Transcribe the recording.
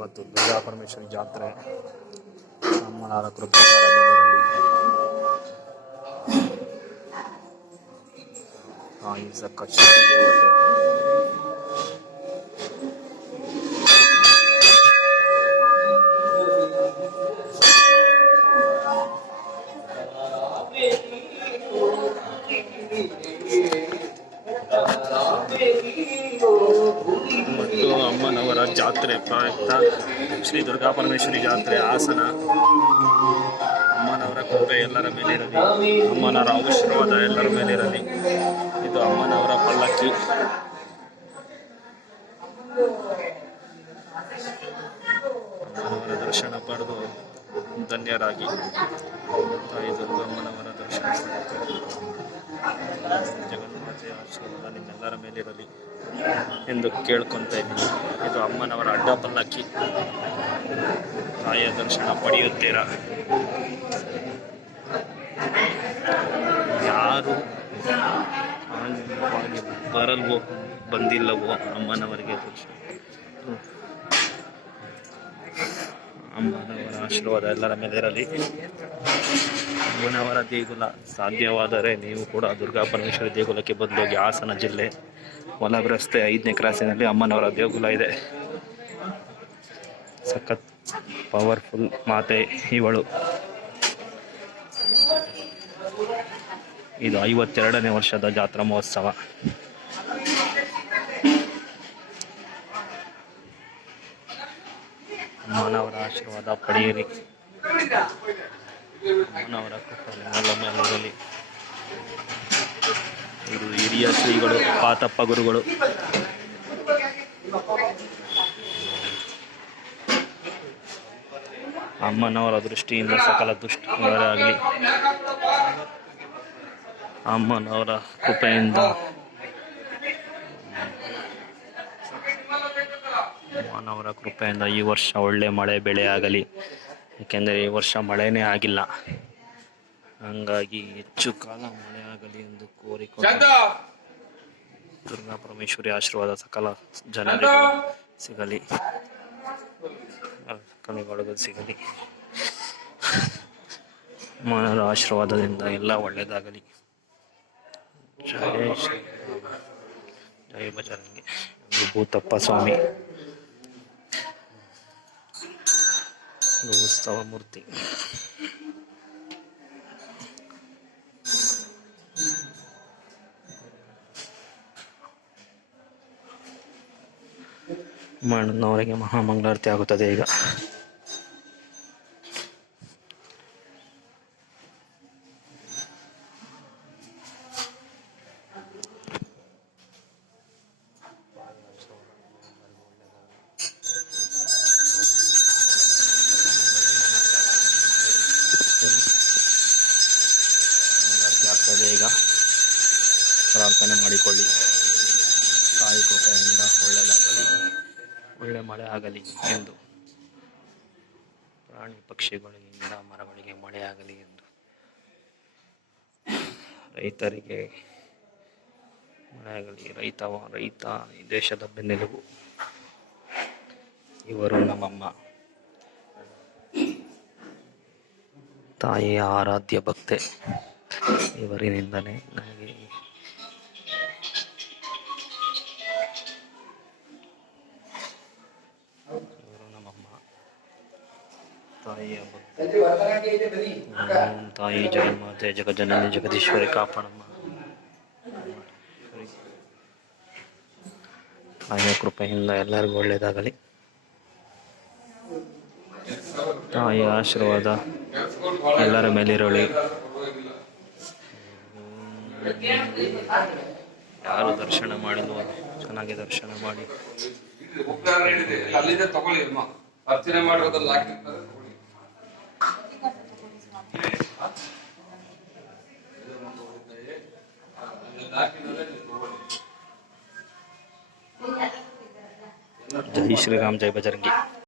ಇವತ್ತು ದುರ್ಗಾ ಪರಮೇಶ್ವರಿ ಜಾತ್ರೆ ಅಮ್ಮನವರ ಕೃಪೆ ತಾಯಿ ಸಖತ್ ಶಕ್ತಿ ದೇವತೆ. ಮತ್ತು ಅಮ್ಮನವರ ಜಾತ್ರೆ ಪ್ರಯುಕ್ತ ಶ್ರೀ ದುರ್ಗಾ ಪರಮೇಶ್ವರಿ ಜಾತ್ರೆ ಹಾಸನ. ಅಮ್ಮನವರ ಕೃಪೆ ಎಲ್ಲರ ಮೇಲೆ ಇರಲಿ, ಅಮ್ಮನವರ ಆಶೀರ್ವಾದ ಎಲ್ಲರ ಮೇಲೆ ಇರಲಿ. ಇದು ಅಮ್ಮನವರ ಪಲ್ಲಕ್ಕಿ. ಅಮ್ಮನವರ ದರ್ಶನ ಪಡೆದು ಧನ್ಯರಾಗಿ ತಾಯಿ ದುರ್ಗಮ್ಮನವರ ದರ್ಶನ ಜಗನ್ಮಾತೆಯ ಆಶೀರ್ವಾದ ನಿಮ್ಮೆಲ್ಲರ ಮೇಲಿರಲಿ ಎಂದು ಕೇಳ್ಕೊತಾ ಇದ್ದೀನಿ. ಇದು ಅಮ್ಮನವರ ಅಡ್ಡ ಪಲ್ಲಕ್ಕಿ. ತಾಯಿಯ ದರ್ಶನ ಪಡೆಯುತ್ತೀರಾ? ಯಾರು ಬರಲ್ವೋ ಬಂದಿಲ್ಲವೋ ಅಮ್ಮನವರಿಗೆ ದರ್ಶನ, ಅಮ್ಮನವರ ಆಶೀರ್ವಾದ ಎಲ್ಲರ ಮೇಲೆ ಇರಲಿ. ಅಮ್ಮನವರ ದೇಗುಲ ಸಾಧ್ಯವಾದರೆ ನೀವು ಕೂಡ ದುರ್ಗಾ ಪರಮೇಶ್ವರಿ ದೇಗುಲಕ್ಕೆ ಬಂದೋಗಿ. ಹಾಸನ ಜಿಲ್ಲೆ ವಲಭ ರಸ್ತೆ 5ನೇ ಕ್ರಾಸಿನಲ್ಲಿ ಅಮ್ಮನವರ ದೇಗುಲ ಇದೆ. ಸಖತ್ ಪವರ್ಫುಲ್ ಮಾತೆ ಇವಳು. ಇದು 52ನೇ ವರ್ಷದ ಜಾತ್ರಾ ಮಹೋತ್ಸವ. ಅಮ್ಮನವರ ಆಶೀರ್ವಾದ ಪಡೆಯಿರಿ. ಅಮ್ಮನವರ ಕೃಪೆ ನಿಮ್ಮೆಲ್ಲ ಮೇಲೆ ಇರಲಿ. ಇದು ಹಿರಿಯ ಶ್ರೀಗಳು, ಪಾತಪ್ಪ ಗುರುಗಳು. ಅಮ್ಮನವರ ದೃಷ್ಟಿಯಿಂದ ಸಕಲ ದುಷ್ಟರಾಗಲಿ. ಅಮ್ಮನವರ ಕೃಪೆಯಿಂದ ಅಮ್ಮನವರ ಕೃಪೆಯಿಂದ ಈ ವರ್ಷ ಒಳ್ಳೆ ಮಳೆ ಬೆಳೆ ಆಗಲಿ. ಏಕೆಂದರೆ ಈ ವರ್ಷ ಮಳೆನೇ ಆಗಿಲ್ಲ. ಹಂಗಾಗಿ ಹೆಚ್ಚು ಕಾಲ ಮಳೆ ಆಗಲಿ ಎಂದು ಕೋರಿಕೊಂಡು ದುರ್ಗಾ ಪರಮೇಶ್ವರಿ ಆಶೀರ್ವಾದ ಸಕಲ ಜನರಿಗೂ ಸಿಗಲಿ, ಕವಿಗಳಿಗೂ ಸಿಗಲಿ. ಅಮ್ಮನವರ ಆಶೀರ್ವಾದದಿಂದ ಎಲ್ಲ ಒಳ್ಳೆಯದಾಗಲಿ. ಜಯ ಶ್ರೀ ಜಯ ಬಜರಂಗಿ. ಭೂತಪ್ಪ ಸ್ವಾಮಿ ಉತ್ಸವ ಮೂರ್ತಿ. ಮಣ್ಣವರಿಗೆ ಮಹಾಮಂಗಳಾರತಿ ಆಗುತ್ತದೆ ಈಗ. ಆಗ್ತದೆ ಈಗ. ಪ್ರಾರ್ಥನೆ ಮಾಡಿಕೊಳ್ಳಿ. ತಾಯಿ ಕೃಪೆಯಿಂದ ಒಳ್ಳೆಯದಾಗಲಿ, ಒಳ್ಳೆ ಮಳೆ ಆಗಲಿ ಎಂದು. ಪ್ರಾಣಿ ಪಕ್ಷಿಗಳಿಂದ ಮರಗಳಿಗೆ ಮಳೆ ಆಗಲಿ ಎಂದು. ರೈತರಿಗೆ ಮಳೆ ಆಗಲಿ. ರೈತ ಈ ದೇಶದ ಬೆನ್ನೆಲುಬು. ಇವರು ನಮ್ಮಮ್ಮ. ತಾಯಿಯ ಆರಾಧ್ಯ ಭಕ್ತೆ. ಇವರಿನಿಂದಲೇ ನನಗೆ ಇವರು ನಮ್ಮಮ್ಮ. ತಾಯಿಯ ಭಕ್ತೆ. ತಾಯಿ ಜಗನ್ಮಾತೆ ಜಗಜ್ಜನನಿ ಜಗದೀಶ್ವರಿ ಕಾಪಾಡಮ್ಮ. ತಾಯಿಯ ಕೃಪೆಯಿಂದ ಎಲ್ಲರಿಗೂ ಒಳ್ಳೆಯದಾಗಲಿ. ತಾಯಿಯ ಆಶೀರ್ವಾದ ಎಲ್ಲರ ಮೇಲಿರಲಿ. ಯಾರು ದರ್ಶನ ಮಾಡಿಲ್ವೋ ಚೆನ್ನಾಗಿ ದರ್ಶನ ಮಾಡಿ. ಜೈ ಶ್ರೀರಾಮ್, ಜೈ ಬಜರಂಗಿ.